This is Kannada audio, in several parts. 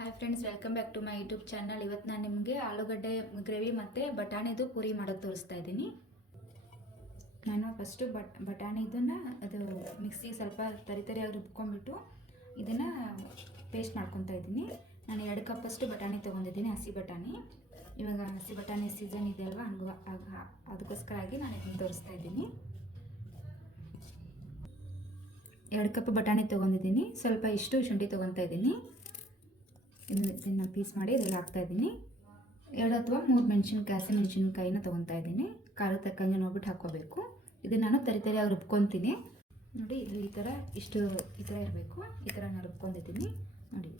Hi friends, welcome back to my YouTube channel. ಇವತ್ತು ನಾನು ನಿಮಗೆ ಆಲೂಗಡ್ಡೆ ಗ್ರೇವಿ ಮತ್ತು ಬಟಾಣಿದು ಪೂರಿ ಮಾಡೋದು ತೋರಿಸ್ತಾ ಇದ್ದೀನಿ. ನಾನು ಫಸ್ಟು ಬಟಾಣಿದನ್ನು ಅದು ಮಿಕ್ಸಿಗೆ ಸ್ವಲ್ಪ ತರಿಯಾಗಿ ರುಬ್ಕೊಂಡ್ಬಿಟ್ಟು ಇದನ್ನು ಪೇಸ್ಟ್ ಮಾಡ್ಕೊತಾ ಇದ್ದೀನಿ. ನಾನು 2 ಕಪ್ಪಷ್ಟು ಬಟಾಣಿ ತೊಗೊಂಡಿದ್ದೀನಿ, ಹಸಿ ಬಟಾಣಿ. ಇವಾಗ ಹಸಿ ಬಟಾಣಿ ಸೀಸನ್ ಇದೆ ಅಲ್ವಾ, ಅದಕ್ಕೋಸ್ಕರಾಗಿ ನಾನು ಇದನ್ನು ತೋರಿಸ್ತಾ ಇದ್ದೀನಿ. 2 ಕಪ್ ಬಟಾಣಿ ತೊಗೊಂಡಿದ್ದೀನಿ. ಸ್ವಲ್ಪ ಇಷ್ಟು ಶುಂಠಿ ತೊಗೊತಾ ಇದ್ದೀನಿ. ಇದನ್ನು ಪೀಸ್ ಮಾಡಿ ಇದರಲ್ಲಿ ಹಾಕ್ತಾಯಿದ್ದೀನಿ. 2 ಅಥವಾ 3 ಮೆಣಸಿನ್ಕಾಯಿನ ತೊಗೊತಾ ಇದ್ದೀನಿ. ಖಾರ ತಕ್ಕಂಗೆ ನೋಡ್ಬಿಟ್ಟು ಹಾಕ್ಕೋಬೇಕು. ಇದನ್ನು ನಾನು ತರಿಯಾಗಿ ರುಬ್ಕೊತೀನಿ. ನೋಡಿ, ಈ ಥರ ಇರಬೇಕು. ಈ ಥರ ನಾನು ರುಬ್ಕೊಂಡಿದ್ದೀನಿ. ನೋಡಿ,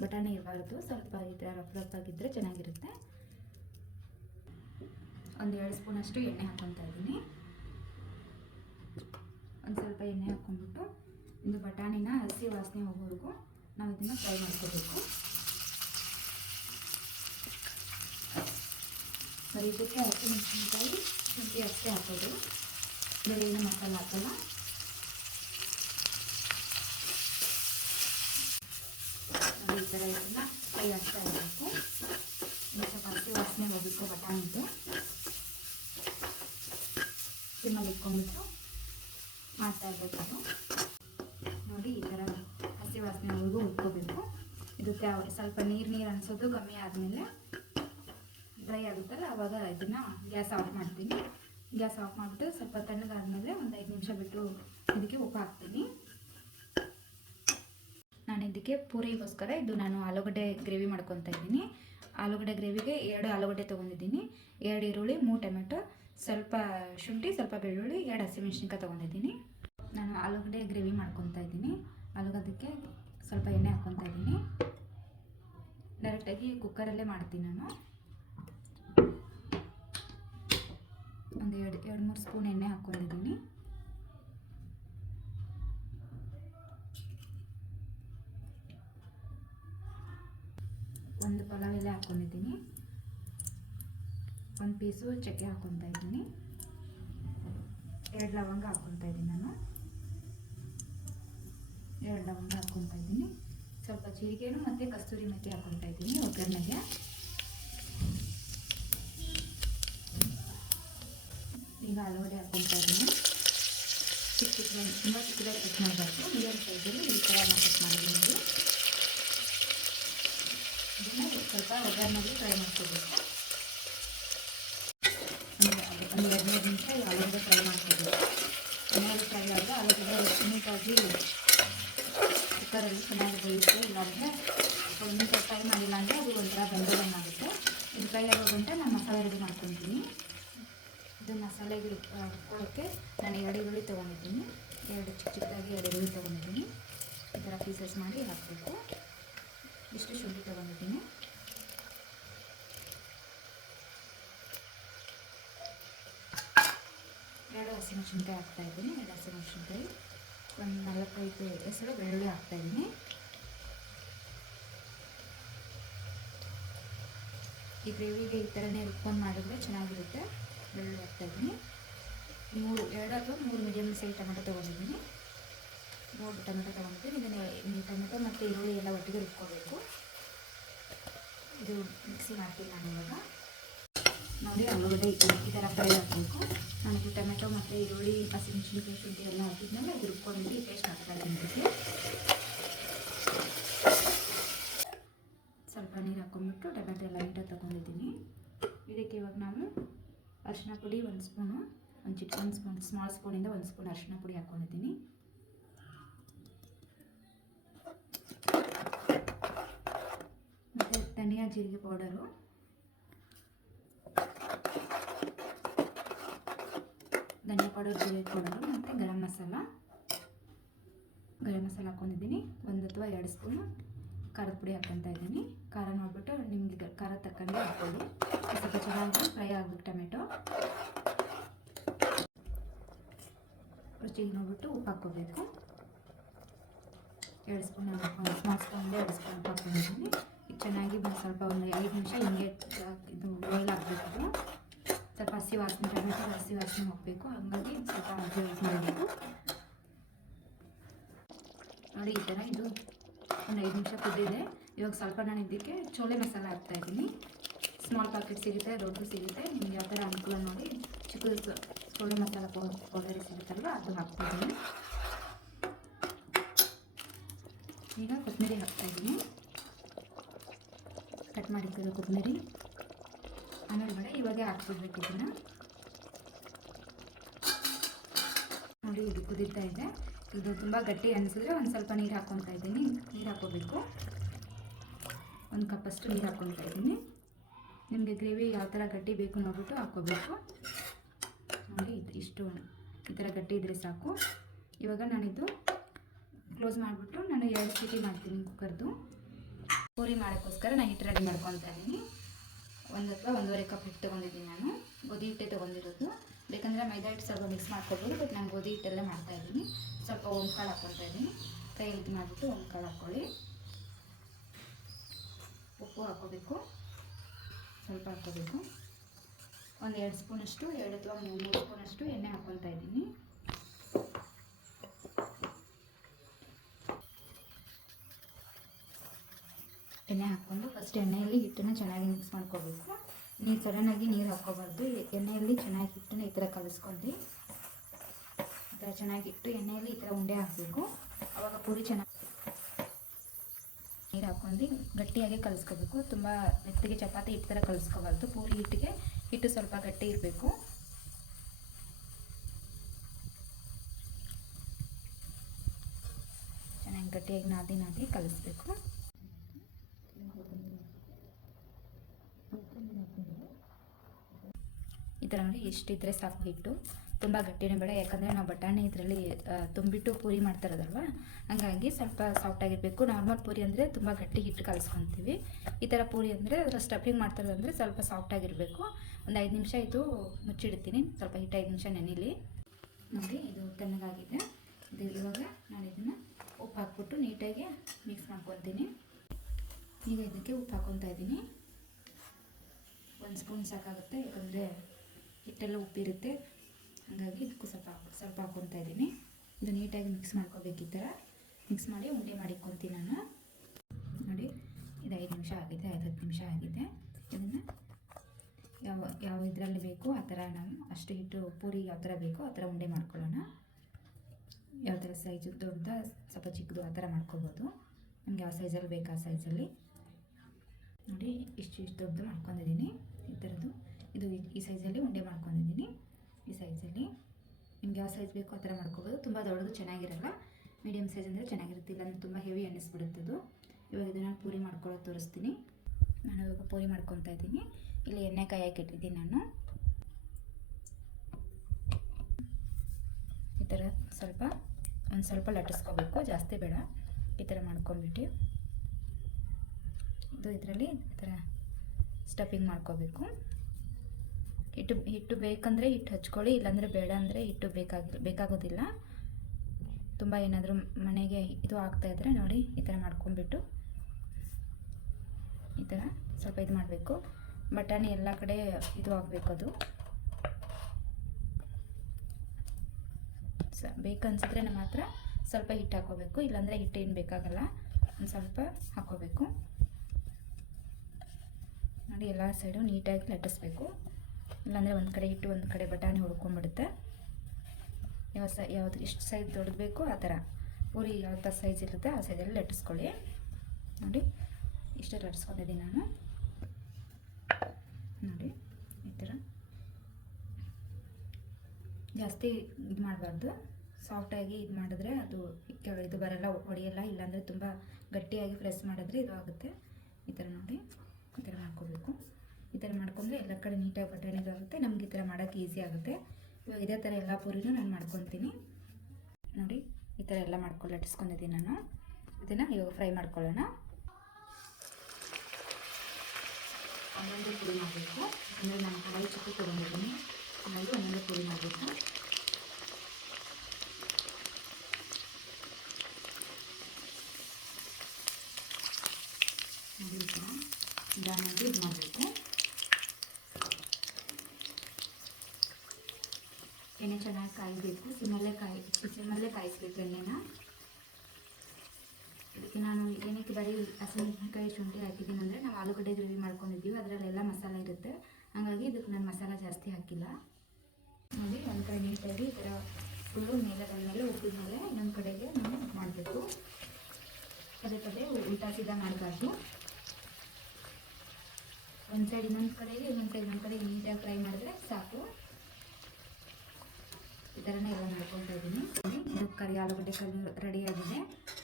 ಬಟಾಣಿ ಇರಬಾರ್ದು, ಸ್ವಲ್ಪ ಈ ಥರ ರಫ್ ಆಗಿದ್ದರೆ ಚೆನ್ನಾಗಿರುತ್ತೆ. ಒಂದು 2 ಸ್ಪೂನಷ್ಟು ಎಣ್ಣೆ ಹಾಕ್ಕೊತಾ ಇದ್ದೀನಿ. ಒಂದು ಸ್ವಲ್ಪ ಎಣ್ಣೆ ಹಾಕ್ಕೊಂಡ್ಬಿಟ್ಟು ಇದು ಬಟಾಣಿನ ಹಸಿ ವಾಸನೆ ಹೋಗೋವರೆಗೂ ನಾವು ಇದನ್ನು ಫ್ರೈ ಮಾಡ್ಕೋಬೇಕು. ಬರೀ ಇದಕ್ಕೆ ಹಸಿಮೆಣಸಿನ್ಕಾಯಿ, ಶುಂಠಿ ಅಷ್ಟೇ ಹಾಕೋದು, ಬೇರೆ ಏನು ಮಸಾಲೆ ಹಾಕಲ್ಲ. ಈ ಥರ ಇದನ್ನು ಫ್ರೈ ಆಗ್ತಾ ಇರಬೇಕು. ಸ್ವಲ್ಪ ಹಸಿ ವಾಸನೆ ಹೋಗಬೇಕು ಬಟಾಣಿದು. ಸಿಮ್ಮಲ್ಲಿ ಇಟ್ಕೊಂಡ್ಬಿಟ್ಟು ಮಾಡ್ತಾ ಇರಬೇಕು. ನೋಡಿ, ಈ ಥರ ಹಸಿ ವಾಸನೆವರೆಗೂ ಉಟ್ಕೋಬೇಕು. ಇದಕ್ಕೆ ಸ್ವಲ್ಪ ನೀರು ಅನಿಸೋದು ಕಮ್ಮಿ ಆದಮೇಲೆ ಡ್ರೈ ಆಗುತ್ತಲ್ಲ, ಆವಾಗ ಇದನ್ನು ಗ್ಯಾಸ್ ಆಫ್ ಮಾಡ್ತೀನಿ. ಗ್ಯಾಸ್ ಆಫ್ ಮಾಡಿಬಿಟ್ಟು ಸ್ವಲ್ಪ ತಣ್ಣಗಾದ್ಮೇಲೆ ಒಂದು 5 ನಿಮಿಷ ಬಿಟ್ಟು ಇದಕ್ಕೆ ಉಪ್ಪು ಹಾಕ್ತೀನಿ. ನಾನು ಇದಕ್ಕೆ ಪೂರಿಗೋಸ್ಕರ ನಾನು ಆಲೂಗಡ್ಡೆ ಗ್ರೇವಿ ಮಾಡ್ಕೊತಾ ಇದ್ದೀನಿ. ಆಲೂಗಡ್ಡೆ ಗ್ರೇವಿಗೆ 2 ಆಲೂಗಡ್ಡೆ ತೊಗೊಂಡಿದ್ದೀನಿ, 2 ಈರುಳ್ಳಿ, 3 ಟೊಮೆಟೊ, ಸ್ವಲ್ಪ ಶುಂಠಿ, ಸ್ವಲ್ಪ ಬೆಳ್ಳುಳ್ಳಿ, 2 ಹಸಿಮೆಣಸಿನ್ಕಾಯಿ ತೊಗೊಂಡಿದ್ದೀನಿ. ನಾನು ಆಲೂಗಡ್ಡೆ ಗ್ರೇವಿ ಮಾಡ್ಕೊತಾ ಇದ್ದೀನಿ. ಆಲೂಗಡ್ಡೆಗೆ ಸ್ವಲ್ಪ ಎಣ್ಣೆ ಹಾಕ್ಕೊತಾ ಇದ್ದೀನಿ. ಡೈರೆಕ್ಟಾಗಿ ಕುಕ್ಕರಲ್ಲೇ ಮಾಡ್ತೀನಿ ನಾನು. ಒಂದು 2-3 ಸ್ಪೂನ್ ಎಣ್ಣೆ ಹಾಕ್ಕೊಂಡಿದ್ದೀನಿ. ಒಂದು ಪಲಾವ್ ಎಲೆ ಹಾಕ್ಕೊಂಡಿದ್ದೀನಿ. 1 ಪೀಸು ಚಕ್ಕೆ ಹಾಕ್ಕೊತಾ ಇದ್ದೀನಿ. 2 ಲವಂಗ ಹಾಕ್ಕೊತಾ ಇದ್ದೀನಿ ನಾನು. 2 ಲವಂಗ ಹಾಕ್ಕೊತಾ ಇದ್ದೀನಿ. ಸ್ವಲ್ಪ ಜೀರಿಗೆನು ಮತ್ತು ಕಸ್ತೂರಿ ಮೆಥಿ ಹಾಕ್ಕೊತಾ ಇದ್ದೀನಿ ಒಗ್ಗರಣೆಗೆ. ಈಗ ಆಲೂಗಡ್ಡೆ ಹಾಕ್ಕೊತಾ ಇದ್ದೀನಿ. ತುಂಬ ಚಿಕ್ಕದಾಗಿ ಕಟ್ ಮಾಡಬಾರ್ದು, ಮೀಡಿಯಮ್ ಸೈಜಲ್ಲಿ ಈ ಥರ ಕಟ್ ಮಾಡಿದ್ದೀನಿ. ಇದನ್ನು ಸ್ವಲ್ಪ ಒಗ್ಗರಣೆಗೆ ಫ್ರೈ ಮಾಡ್ಕೋಬೇಕು. ಒಂದು 15 ನಿಮಿಷ ಆಲೂಗಡ್ಡೆ ಫ್ರೈ ಮಾಡ್ಕೋಬೇಕು. ಚೆನ್ನಾಗಿ ಫ್ರೈ ಆದರೆ ಆಲೂಗಡ್ಡೆ ನೀಟಾಗಿ ಕುಕ್ಕರಲ್ಲಿ ಚೆನ್ನಾಗಿ ಬೇಯುತ್ತೆ. ಇಲ್ಲಾಂದರೆ ನೀಟಾಗಿ ಫ್ರೈ ಮಾಡಿಲ್ಲ ಅಂದರೆ ಅದು ಒಂಥರ ಬೆಂದಂಗಾಗುತ್ತೆ. ಇದು ಫ್ರೈ ಆಗೋ ಗಂಟೆ ನಾನು ಮಸಾಲೆ ರೆಡಿ ಮಾಡ್ಕೊತೀನಿ. ಇದು ಮಸಾಲೆಗೆ ಇಟ್ಕೊಳ್ಳೋಕ್ಕೆ ನಾನು 2 ಈರುಳ್ಳಿ ತೊಗೊಂಡಿದ್ದೀನಿ. 2 ಚಿಕ್ಕದಾಗಿ 2 ಈರುಳ್ಳಿ ತೊಗೊಂಡಿದ್ದೀನಿ. ಈ ಥರ ಪೀಸಸ್ ಮಾಡಿ ಹಾಕಬೇಕು. ಇಷ್ಟು ಶುಂಠಿ ತೊಗೊಂಡಿದ್ದೀನಿ. 2 ಹಸಿಮೆಣಸಿನ್ಕಾಯಿ ಹಾಕ್ತಾಯಿದ್ದೀನಿ. 2 ಹಸಿಮೆಣಸಿನ್ಕಾಯಿ, ಒಂದು 4-5 ಹೆಸರು ಬೆಳ್ಳುಳ್ಳಿ ಹಾಕ್ತಾಯಿದ್ದೀನಿ. ಈ ಗ್ರೇವಿಗೆ ಈ ಥರನೇ ರುಬ್ಕೊಂಡು ಮಾಡಿದ್ರೆ ಚೆನ್ನಾಗಿರುತ್ತೆ. ಬೆಳ್ಳುಳ್ಳಿ ಹಾಕ್ತಾಯಿದ್ದೀನಿ. 2 ಅಥವಾ 3 ಮೀಡಿಯಮ್ ಸೈಜ್ ಟೊಮೆಟೊ ತೊಗೊಂಡಿದ್ದೀನಿ. 3 ಟೊಮೆಟೊ ತೊಗೊಂಡಿದ್ದೀನಿ. ಇದನ್ನು ಟೊಮೆಟೊ ಮತ್ತು ಈರುಳ್ಳಿ ಎಲ್ಲ ಒಟ್ಟಿಗೆ ರುಬ್ಕೋಬೇಕು. ಇದು ಮಿಕ್ಸಿ ಮಾಡ್ತೀನಿ ನಾನು ಇವಾಗ. ನೋಡಿ, ಆಲೂಗಡ್ಡೆ ಈ ಥರ ಫ್ರೈ ಹಾಕಬೇಕು. ನಾನು ಟೊಮೆಟೊ ಮತ್ತು ಈರುಳ್ಳಿ, ಹಸಿಮೆಣಸಿನ್ಕಾಯಿ, ಶುಂಠಿ ಎಲ್ಲ ಹಾಕಿದ್ಮೇಲೆ ಇದು ರುಬ್ಕೊಂಡಿದ್ದು ಈ ಪೇಸ್ಟ್ ಹಾಕ್ತಾಯಿದ್ದೀನಿ. ಸ್ವಲ್ಪ ನೀರು ಹಾಕ್ಕೊಂಡ್ಬಿಟ್ಟು ಟೊಮೆಟೊ ಎಲ್ಲ ನೀಟಾಗಿ ತೊಗೊಂಡಿದ್ದೀನಿ. ಇದಕ್ಕೆ ಇವಾಗ ನಾವು ಅರಿಶಿನ ಪುಡಿ 1 ಸ್ಪೂನು, ಒಂದು ಸ್ಮಾಲ್ ಸ್ಪೂನಿಂದ 1 ಸ್ಪೂನ್ ಅರಿಶಿನ ಪುಡಿ ಹಾಕ್ಕೊಂಡಿದ್ದೀನಿ. ಮತ್ತು ಧನಿಯಾ ಜೀರಿಗೆ ಪೌಡರು, ಧನಿಯಾ ಪೌಡರ್, ಜೀರಿಗೆ ಪೌಡರು ಮತ್ತು ಗರಂ ಮಸಾಲ ಹಾಕ್ಕೊಂಡಿದ್ದೀನಿ. 1 ಅಥವಾ 2 ಸ್ಪೂನು ಖಾರದ ಪುಡಿ ಹಾಕ್ಕೊತಾ ಇದ್ದೀನಿ. ಖಾರ ನೋಡಿಬಿಟ್ಟು ನಿಮಗೆ ಖಾರ ತಕ್ಕಂಗೆ ಹಾಕ್ಕೊಳ್ಳಿ. ಸ್ವಲ್ಪ ಚೆನ್ನಾಗಿ ಫ್ರೈ ಆಗಬೇಕು ಟೊಮೆಟೊ. ರುಚಿಗೆ ನೋಡಿಬಿಟ್ಟು ಉಪ್ಪು ಹಾಕ್ಕೋಬೇಕು. 2 ಸ್ಪೂನ್ ಸ್ಮಾಲ್ ಸ್ಪೂನಿಂದ 2 ಸ್ಪೂನ್ ಉಪ್ಪು ಹಾಕ್ಕೊಂಡಿದ್ದೀನಿ. ಇದು ಚೆನ್ನಾಗಿ ಸ್ವಲ್ಪ ಒಂದು 5 ನಿಮಿಷ ಹಿಂಗೆ ಇದು ಬಾಯ್ಲ್ ಆಗಬೇಕು. ಸ್ವಲ್ಪ ಹಸಿ ವಾಸನೆ, ಟೊಮೆಟೊ ಹಸಿ ವಾಸನೆ ಹೋಗಬೇಕು. ಹಾಗಾಗಿ ಸ್ವಲ್ಪ ಬಾಯ್ಲ್ ಮಾಡಬೇಕು. ನೋಡಿ, ಈ ಥರ ಇದು ಒಂದು 5 ನಿಮಿಷ ಕುದ್ದಿದೆ. ಇವಾಗ ಇವಾಗ ಸ್ವಲ್ಪ ನಾನು ಇದಕ್ಕೆ ಚೋಲೆ ಮಸಾಲ ಹಾಕ್ತಾಯಿದ್ದೀನಿ. ಸ್ಮಾಲ್ ಪ್ಯಾಕೆಟ್ ಸಿಗುತ್ತೆ, ದೊಡ್ಡದು ಸಿಗುತ್ತೆ, ನಿಮ್ಗೆ ಯಾವ ಥರ ಅನುಕೂಲ ನೋಡಿ ಚಿಕ್ಕದು ಚೋಲೆ ಮಸಾಲ ಪೌಡರ್ ಸಿಗುತ್ತಲ್ವ ಅದು ಹಾಕ್ತಾಯಿದ್ದೀನಿ. ಈಗ ಕೊತ್ತಂಬರಿ ಹಾಕ್ತಾಯಿದ್ದೀನಿ, ಕಟ್ ಮಾಡಿರ್ತದೆ ಕೊತ್ತಂಬರಿ. ಆಮೇಲೆ ಬೇಡ ಇವಾಗ ಹಾಕ್ಬಿಡ್ಬೇಕು ಇದನ್ನು. ನೋಡಿ ಇದು ಕುದೀತಾ ಇದೆ. ಇದು ತುಂಬ ಗಟ್ಟಿ ಅನಿಸಿದ್ರೆ ಒಂದು ಸ್ವಲ್ಪ ನೀರು ಹಾಕ್ಕೊತಾ ಇದ್ದೀನಿ. ನೀರು ಹಾಕ್ಕೋಬೇಕು, 1 ಕಪ್ಪಷ್ಟು ನೀರು ಹಾಕ್ಕೊತಾ ಇದ್ದೀನಿ. ನಿಮಗೆ ಗ್ರೇವಿ ಯಾವ ಥರ ಗಟ್ಟಿ ಬೇಕು ನೋಡ್ಬಿಟ್ಟು ಹಾಕ್ಕೋಬೇಕು. ನೋಡಿ ಇಷ್ಟು ಈ ಥರ ಗಟ್ಟಿ ಇದ್ದರೆ ಸಾಕು. ಇವಾಗ ನಾನಿದು ಕ್ಲೋಸ್ ಮಾಡಿಬಿಟ್ಟು ನಾನು 2 ಸೀಟಿ ಮಾಡ್ತೀನಿ ಕುಕ್ಕರ್ದು. ಪೂರಿ ಮಾಡೋಕ್ಕೋಸ್ಕರ ನಾನು ಹಿಟ್ಟು ರೆಡಿ ಮಾಡ್ಕೊತಾ ಇದ್ದೀನಿ. 1 ಅಥವಾ 1.5 ಕಪ್ ಹಿಟ್ಟು ತೊಗೊಂಡಿದ್ದೀನಿ ನಾನು. ಗೋಧಿ ಹಿಟ್ಟೆ ತೊಗೊಂಡಿರೋದು. ಬೇಕಂದರೆ ಮೈದಾ ಹಿಟ್ಟು ಸ್ವಲ್ಪ ಮಿಕ್ಸ್ ಮಾಡ್ಕೊಬೋದು, ಬಟ್ ನಾನು ಗೋಧಿ ಹಿಟ್ಟೆಲ್ಲ ಮಾಡ್ತಾಯಿದ್ದೀನಿ. ಸ್ವಲ್ಪ ಕಾಳು ಹಾಕ್ಕೊತಾ ಇದ್ದೀನಿ. ಕೈಯಲ್ಲಿ ಇದು ಮಾಡಿಬಿಟ್ಟು ಕಾಳು ಹಾಕ್ಕೊಳ್ಳಿ. ಉಪ್ಪು ಹಾಕ್ಕೋಬೇಕು, ಸ್ವಲ್ಪ ಹಾಕ್ಕೋಬೇಕು. 1-2 ಸ್ಪೂನಷ್ಟು, 2 ಅಥವಾ 3 ಸ್ಪೂನಷ್ಟು ಎಣ್ಣೆ ಹಾಕ್ಕೊತಾ ಇದ್ದೀನಿ. ಎಣ್ಣೆ ಹಾಕ್ಕೊಂಡು ಫಸ್ಟ್ ಎಣ್ಣೆಯಲ್ಲಿ ಹಿಟ್ಟನ್ನು ಚೆನ್ನಾಗಿ ಮಿಕ್ಸ್ ಮಾಡ್ಕೋಬೇಕು. ನೀವು ಸಡನ್ನಾಗಿ ನೀರು ಹಾಕ್ಕೋಬಾರ್ದು. ಎಣ್ಣೆಯಲ್ಲಿ ಚೆನ್ನಾಗಿ ಹಿಟ್ಟನ್ನು ಈ ಥರ ಕಲಿಸ್ಕೊಂಡು ಈ ಥರ ಚೆನ್ನಾಗಿಟ್ಟು ಎಣ್ಣೆಯಲ್ಲಿ ಈ ಥರ ಉಂಡೆ ಹಾಕಬೇಕು. ಆವಾಗ ಪೂರಿ ಚೆನ್ನಾಗಿ ನೀರು ಹಾಕ್ಕೊಂಡು ಗಟ್ಟಿಯಾಗಿ ಕಲಿಸ್ಕೋಬೇಕು. ತುಂಬ ಮೆತ್ತಗೆ ಚಪಾತಿ ಹಿಟ್ಟು ಥರ ಕಲಿಸ್ಕೋಬಾರ್ದು. ಪೂರಿ ಹಿಟ್ಟಿಗೆ ಹಿಟ್ಟು ಸ್ವಲ್ಪ ಗಟ್ಟಿ ಇರಬೇಕು. ಚೆನ್ನಾಗಿ ಗಟ್ಟಿಯಾಗಿ ನಾದಿ ಕಲಿಸ್ಬೇಕು. ಈ ಥರ ನೋಡಿ ಎಷ್ಟಿದ್ರೆ ಸಾಕು ಹಿಟ್ಟು. ತುಂಬ ಗಟ್ಟಿನೇ ಬೇಡ, ಯಾಕಂದರೆ ನಾವು ಬಟಾಣಿ ಇದರಲ್ಲಿ ತುಂಬಿಟ್ಟು ಪೂರಿ ಮಾಡ್ತಾ ಇರೋದಲ್ವ, ಹಾಗಾಗಿ ಸ್ವಲ್ಪ ಸಾಫ್ಟಾಗಿರಬೇಕು. ನಾರ್ಮಲ್ ಪೂರಿ ಅಂದರೆ ತುಂಬ ಗಟ್ಟಿ ಹಿಟ್ಟು ಕಲಿಸ್ಕೊತೀವಿ. ಈ ಥರ ಪೂರಿ ಅಂದರೆ ಅದರ ಸ್ಟಫಿಂಗ್ ಮಾಡ್ತಾ ಇರೋದಂದರೆ ಸ್ವಲ್ಪ ಸಾಫ್ಟಾಗಿರಬೇಕು. ಒಂದು 5 ನಿಮಿಷ ಇದು ಮುಚ್ಚಿಡ್ತೀನಿ, ಸ್ವಲ್ಪ ಹಿಟ್ಟು 5 ನಿಮಿಷ ನೆನೆಲಿ. ನೋಡಿ ಇದು ತಣ್ಣಗಾಗಿದೆ. ಇವಾಗ ನಾನು ಇದನ್ನು ಉಪ್ಪು ಹಾಕ್ಬಿಟ್ಟು ನೀಟಾಗಿ ಮಿಕ್ಸ್ ಮಾಡ್ಕೊತೀನಿ. ಈಗ ಇದಕ್ಕೆ ಉಪ್ಪು ಹಾಕ್ಕೊತಾ ಇದ್ದೀನಿ. 1 ಸ್ಪೂನ್ ಸಾಕಾಗುತ್ತೆ, ಯಾಕಂದರೆ ಹಿಟ್ಟೆಲ್ಲ ಉಪ್ಪಿರುತ್ತೆ, ಹಾಗಾಗಿ ಇದಕ್ಕೂ ಸ್ವಲ್ಪ ಹಾಕ್ಕೊತಾ ಇದ್ದೀನಿ. ಇದು ನೀಟಾಗಿ ಮಿಕ್ಸ್ ಮಾಡ್ಕೋಬೇಕು. ಈ ಥರ ಮಿಕ್ಸ್ ಮಾಡಿ ಉಂಡೆ ಮಾಡಿಕೊತೀನಿ ನಾನು. ನೋಡಿ ಇದು 5 ನಿಮಿಷ ಆಗಿದೆ, 5-10 ನಿಮಿಷ ಆಗಿದೆ. ಇದನ್ನು ಯಾವ ಇದರಲ್ಲಿ ಬೇಕು ಆ ಥರ ನಾವು ಅಷ್ಟು ಹಿಟ್ಟು ಪೂರಿ ಯಾವ ಥರ ಬೇಕೋ ಆ ಥರ ಉಂಡೆ ಮಾಡ್ಕೊಳ್ಳೋಣ. ಯಾವ ಥರ ಸೈಜು ದೊಡ್ಡದ ಸ್ವಲ್ಪ ಚಿಕ್ಕದು ಆ ಥರ ಮಾಡ್ಕೊಬೋದು. ನಮ್ಗೆ ಯಾವ ಸೈಜಲ್ಲಿ ಬೇಕು ಆ ಸೈಜಲ್ಲಿ. ನೋಡಿ ಇಷ್ಟು ದೊಡ್ಡದು ಮಾಡ್ಕೊಂಡಿದ್ದೀನಿ. ಈ ಥರದ್ದು ಇದು ಈ ಸೈಜಲ್ಲಿ ಉಂಡೆ ಮಾಡ್ಕೊಂಡಿದ್ದೀನಿ. ಈ ಸೈಜಲ್ಲಿ ನಿಮ್ಗೆ ಯಾವ ಸೈಜ್ ಬೇಕೋ ಆ ಥರ ಮಾಡ್ಕೋಬೋದು. ತುಂಬ ದೊಡ್ಡದು ಚೆನ್ನಾಗಿರಲ್ಲ, ಮೀಡಿಯಮ್ ಸೈಜ್ ಅಂದರೆ ಚೆನ್ನಾಗಿರುತ್ತೆ, ಇಲ್ಲ ಅಂದರೆ ತುಂಬ ಹೆವಿ ಅನ್ನಿಸ್ಬಿಡುತ್ತದು. ಇವಾಗ ಇದನ್ನು ಪೂರಿ ಮಾಡ್ಕೊಳ್ಳೋದು ತೋರಿಸ್ತೀನಿ. ನಾನು ಇವಾಗ ಪೂರಿ ಮಾಡ್ಕೊತಾ ಇದ್ದೀನಿ. ಇಲ್ಲಿ ಎಣ್ಣೆ ಕಾಯಕ್ಕೆ ಇಟ್ಟಿದ್ದೀನಿ ನಾನು. ಈ ಥರ ಒಂದು ಸ್ವಲ್ಪ ಲಟ್ಟಿಸ್ಕೋಬೇಕು, ಜಾಸ್ತಿ ಬೇಡ. ಈ ಥರ ಮಾಡ್ಕೊಂಬಿಟ್ಟು ಇದು ಇದರಲ್ಲಿ ಈ ಥರ ಸ್ಟಫಿಂಗ್ ಮಾಡ್ಕೋಬೇಕು. ಹಿಟ್ಟು ಬೇಕಂದರೆ ಹಿಟ್ಟು ಹಚ್ಕೊಳ್ಳಿ, ಇಲ್ಲಾಂದರೆ ಬೇಡ ಅಂದರೆ ಹಿಟ್ಟು ಬೇಕಾಗೋದಿಲ್ಲ. ತುಂಬ ಏನಾದರೂ ಮನೆಗೆ ಇದು ಆಗ್ತಾಯಿದ್ರೆ ನೋಡಿ ಈ ಥರ ಮಾಡ್ಕೊಂಬಿಟ್ಟು ಈ ಥರ ಸ್ವಲ್ಪ ಇದು ಮಾಡಬೇಕು. ಬಟಾಣಿ ಎಲ್ಲ ಕಡೆ ಇದು ಆಗಬೇಕು. ಅದು ಬೇಕನ್ಸಿದ್ರೆ ಮಾತ್ರ ಸ್ವಲ್ಪ ಹಿಟ್ಟು ಹಾಕ್ಕೋಬೇಕು, ಇಲ್ಲಾಂದರೆ ಹಿಟ್ಟು ಏನು ಬೇಕಾಗಲ್ಲ. ಒಂದು ಸ್ವಲ್ಪ ಹಾಕ್ಕೋಬೇಕು. ನೋಡಿ ಎಲ್ಲ ಸೈಡು ನೀಟಾಗಿ ಲಟ್ಟಿಸ್ಬೇಕು, ಇಲ್ಲಾಂದರೆ ಒಂದು ಕಡೆ ಹಿಟ್ಟು ಒಂದು ಕಡೆ ಬಟಾಣಿ ಹುಡ್ಕೊಂಡ್ಬಿಡುತ್ತೆ. ಯಾವುದು ಎಷ್ಟು ಸೈಜ್ ದೊಡ್ಡದು ಬೇಕೋ ಆ ಥರ ಪೂರಿ ಯಾವ ಥರ ಸೈಜ್ ಇರುತ್ತೆ ಆ ಸೈಜಲ್ಲಿ ಲಟ್ಟಿಸ್ಕೊಳ್ಳಿ. ನೋಡಿ ಇಷ್ಟು ಲಟ್ಟಿಸ್ಕೊಂಡಿದ್ದೀನಿ ನಾನು. ನೋಡಿ ಈ ಥರ ಜಾಸ್ತಿ ಇದು ಮಾಡಬಾರ್ದು, ಸಾಫ್ಟಾಗಿ ಇದು ಮಾಡಿದ್ರೆ ಅದು ಇದು ಬರಲ್ಲ, ಹೊಡೆಯಲ್ಲ. ಇಲ್ಲಾಂದರೆ ತುಂಬ ಗಟ್ಟಿಯಾಗಿ ಪ್ರೆಸ್ ಮಾಡಿದ್ರೆ ಇದು ಆಗುತ್ತೆ. ಈ ಥರ ನೋಡಿ ಈ ಥರ ಮಾಡ್ಕೋಬೇಕು. ಈ ಥರ ಮಾಡ್ಕೊಂಡ್ರೆ ಎಲ್ಲ ಕಡೆ ನೀಟಾಗಿ ಬಟಾಣಿಗಾಗುತ್ತೆ, ನಮ್ಗೆ ಈ ಥರ ಮಾಡೋಕ್ಕೆ ಈಸಿ ಆಗುತ್ತೆ. ಇವಾಗ ಇದೇ ಥರ ಎಲ್ಲ ಪೂರಿನೂ ನಾನು ಮಾಡ್ಕೊತೀನಿ. ನೋಡಿ ಈ ಥರ ಎಲ್ಲ ಮಾಡ್ಕೊಂಡು ಲಟ್ಟಿಸ್ಕೊಂಡಿದ್ದೀನಿ ನಾನು. ಇದನ್ನು ಇವಾಗ ಫ್ರೈ ಮಾಡ್ಕೊಳ್ಳೋಣ. ಒಂದೊಂದೇ ಪೂರಿ ಮಾಡಬೇಕು, ಅಂದರೆ ನಾನು ಕಡಾಯಿ ಚಕ್ಕೆ ತೊಗೊಂಡಿದ್ದೀನಿ, ಹಾಗಾಗಿ ಒಂದೊಂದೇ ಪೂರಿ ಮಾಡಬೇಕು. ನೋಡಿ ಈ ಥರ ನಿಧಾನವಾಗಿ ಇದು ಮಾಡಬೇಕು. ಎಣ್ಣೆ ಚೆನ್ನಾಗಿ ಕಾಯಬೇಕು, ಸಿಮ್ಮಲ್ಲೇ ಕಾಯಿಸ್ಬೇಕು ಎಣ್ಣೆನ. ಇದಕ್ಕೆ ನಾನು ಏನಕ್ಕೆ ಬರೀ ಹಸಿಮೆಣಸಿನ್ಕಾಯಿ ಶುಂಠಿ ಹಾಕಿದ್ದೀನಿ ಅಂದರೆ ನಾವು ಆಲೂಗಡ್ಡೆ ಗ್ರೇವಿ ಮಾಡ್ಕೊಂಡಿದ್ದೀವಿ, ಅದರಲ್ಲೆಲ್ಲ ಮಸಾಲೆ ಇರುತ್ತೆ, ಹಾಗಾಗಿ ಇದಕ್ಕೆ ನಾನು ಮಸಾಲ ಜಾಸ್ತಿ ಹಾಕಿಲ್ಲ. ನೋಡಿ ಒಂದು ಕಡೆ ನೀಟಾಗಿ ಈ ಥರ ಫುಲ್ಲು ಮೇಲೆ ಬಂದಮೇಲೆ ಉಪ್ಪಿದ ಮೇಲೆ ಇನ್ನೊಂದು ಕಡೆಗೆ ನಾವು ಮಾಡಬೇಕು. ಪದೇ ಪದೇ ಉಲ್ಟಾ ಸೀದಾ ಮಾಡಬಾರ್ದು. ಒಂದು ಸೈಡ್ ಇನ್ನೊಂದು ಕಡೆಗೆ ನೀಟಾಗಿ ಫ್ರೈ ಮಾಡಿದ್ರೆ ಸಾಕು. ಈ ಥರನೇ ಎಲ್ಲ ಮಾಡ್ಕೊತಾ ಇದ್ದೀನಿ. ಇದು ಆಲೂಗಡ್ಡೆ ಕರಿ ರೆಡಿಯಾಗಿದೆ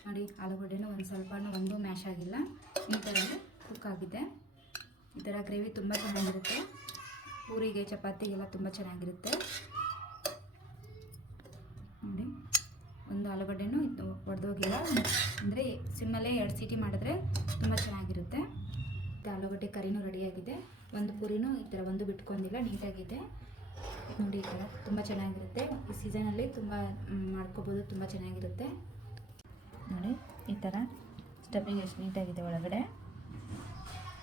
ನೋಡಿ. ಆಲೂಗಡ್ಡೆನೂ ಒಂದು ಸ್ವಲ್ಪನೂ ಒಂದು ಮ್ಯಾಶ್ ಆಗಿಲ್ಲ, ಈ ಥರನೇ ಕುಕ್ ಆಗಿದೆ. ಈ ಥರ ಗ್ರೇವಿ ತುಂಬ ಚೆನ್ನಾಗಿರುತ್ತೆ, ಪೂರಿಗೆ ಚಪಾತಿಗೆಲ್ಲ ತುಂಬ ಚೆನ್ನಾಗಿರುತ್ತೆ ನೋಡಿ. ಒಂದು ಆಲೂಗಡ್ಡೆನೂ ಇದು ಒಡೆದೋಗಿಲ್ಲ, ಅಂದರೆ ಸಿಮ್ಮಲ್ಲೇ 2 ಸೀಟಿ ಮಾಡಿದ್ರೆ ತುಂಬ ಚೆನ್ನಾಗಿರುತ್ತೆ. ಆಲೂಗಡ್ಡೆ ಕರಿನೂ ರೆಡಿಯಾಗಿದೆ. ಒಂದು ಪೂರಿನೂ ಈ ಥರ ಒಂದು ಬಿಟ್ಕೊಂಡಿಲ್ಲ, ನೀಟಾಗಿದೆ ನೋಡಿ. ಈ ಥರ ತುಂಬ ಚೆನ್ನಾಗಿರುತ್ತೆ, ಈ ಸೀಸನಲ್ಲಿ ತುಂಬ ಮಾಡ್ಕೋಬೋದು, ತುಂಬ ಚೆನ್ನಾಗಿರುತ್ತೆ ನೋಡಿ. ಈ ಥರ ಸ್ಟಫಿಂಗ್ ಎಷ್ಟು ನೀಟಾಗಿದೆ ಒಳಗಡೆ,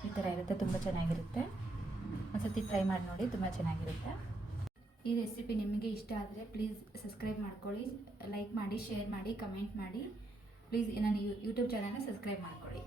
ಈ ಥರ ಇರುತ್ತೆ, ತುಂಬ ಚೆನ್ನಾಗಿರುತ್ತೆ. ಒಂದ್ಸತಿ ಟ್ರೈ ಮಾಡಿ ನೋಡಿ, ತುಂಬ ಚೆನ್ನಾಗಿರುತ್ತೆ. ಈ ರೆಸಿಪಿ ನಿಮಗೆ ಇಷ್ಟ ಆದರೆ ಪ್ಲೀಸ್ ಸಬ್ಸ್ಕ್ರೈಬ್ ಮಾಡ್ಕೊಳ್ಳಿ, ಲೈಕ್ ಮಾಡಿ, ಶೇರ್ ಮಾಡಿ, ಕಮೆಂಟ್ ಮಾಡಿ. ಪ್ಲೀಸ್ ನನ್ನ ಯೂಟ್ಯೂಬ್ ಚಾನಲ್ನ ಸಬ್ಸ್ಕ್ರೈಬ್ ಮಾಡ್ಕೊಳ್ಳಿ.